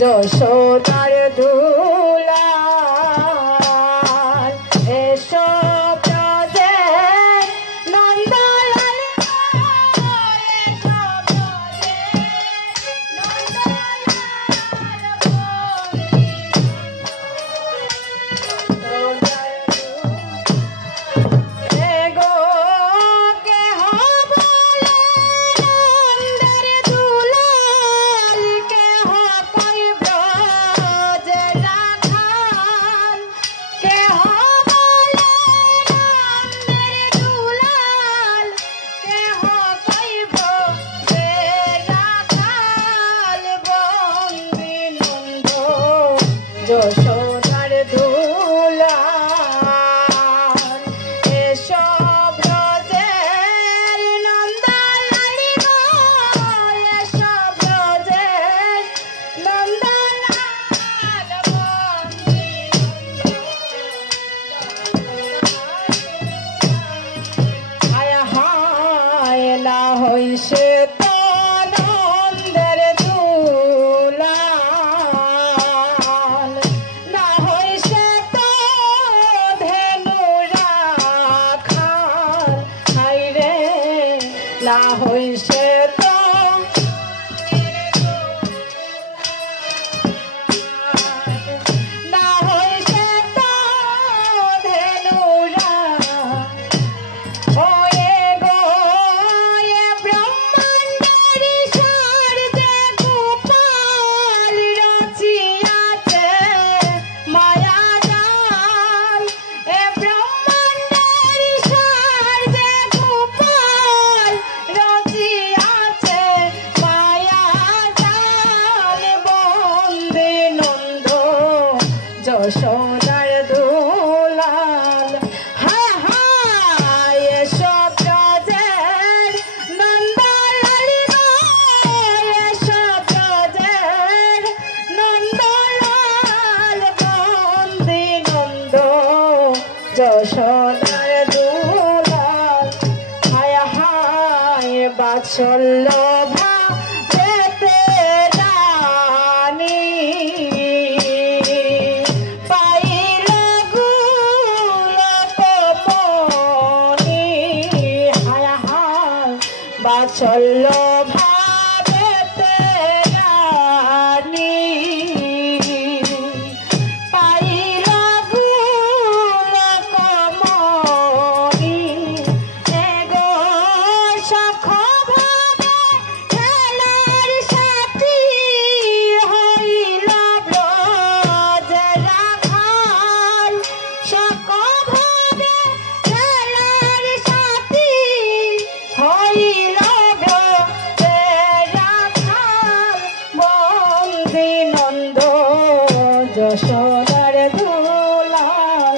যশোদার দুলাল এসো ব্রজে নন্দলাল এসো ব্রজে নন্দলাল এগো কে হবলে নন্দের দুলাল কে হকই ব্রজে রাখাল কে হবলে নন্দের দুলাল কে হকই ব্রজে রাখাল বন্দি নন্দ যশোদার দুলাল এসো ব্রজের নন্দলালি গো এসো ব্রজের নন্দলাল বন্দি হায় হায় না হইছে তো নন্দের দুলাল না হইছে তো ধেনু রাখাল হায় রে না হইছে তো না হইছে তো ধেনু ওয়ে গো এ ব্রহ্মাণ্ডের সার যে গোপাল রচিয়াছে মায়া জাল এ ব্রহ্মাণ্ডের সার যে গোপাল রচিয়াছে মায়া জাল বন্দে নন্দ যশোদার দুলাল হায় হায় এসো ব্রজের নন্দলালি গো এসো ব্রজের নন্দলাল বন্দি নন্দ যশোদার দুলাল হায় হায় বাৎসল্য ভাবেতে রানী পাইল গুলকমণি হায় হায় বাৎসল্য ভাবেতে রানী পাইল গুলকমণি এগো সখ ভাবে খেলার সাথী হইল ব্রজ রাখাল সখ ভাবে খেলার সাথী হইল ব্রজ রাখাল বন্দি নন্দ যশোদার দুলাল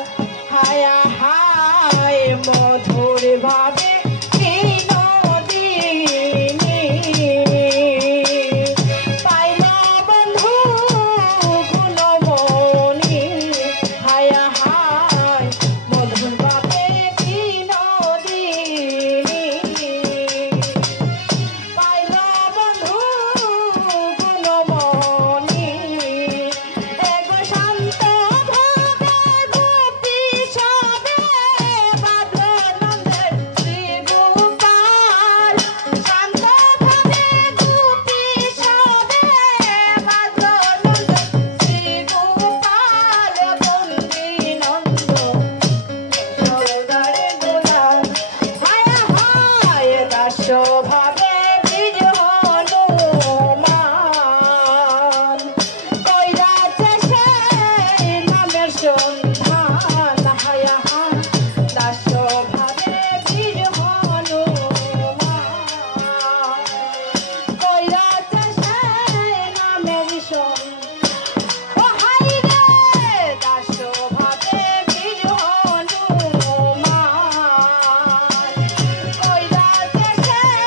হায় হায় মধুর ভাবে বিনোদিনী পাইল বন্ধু গুণমণি হায় হায় মধুর ভাবে বিনোদিনী পাইল বন্ধু গুণমণি এগো শান্ত ভাবে গোপী সবে বাঁধল নন্দের শ্রী গোপাল শান্ত ভাবে গোপী সবে বাঁধল নন্দের শ্রী গোপাল বন্দি নন্দ যশোদার দুলাল হায় হায় দাস ভাবে বীর হনুমান কইরাছে সেই নামের সন্ধান হায় হায় দাস ভাবে বীর হনুমান কইরাছে সেই নামের সন্ধান ও হায় রে দাস ভাবে বীর হনুমান কইরাছে সেই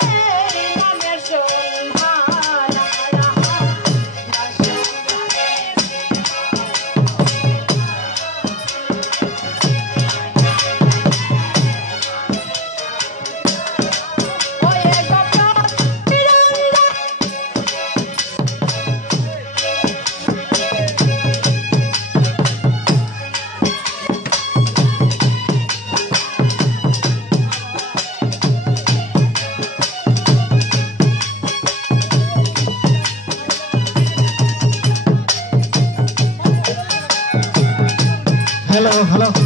হ্যালো হ্যালো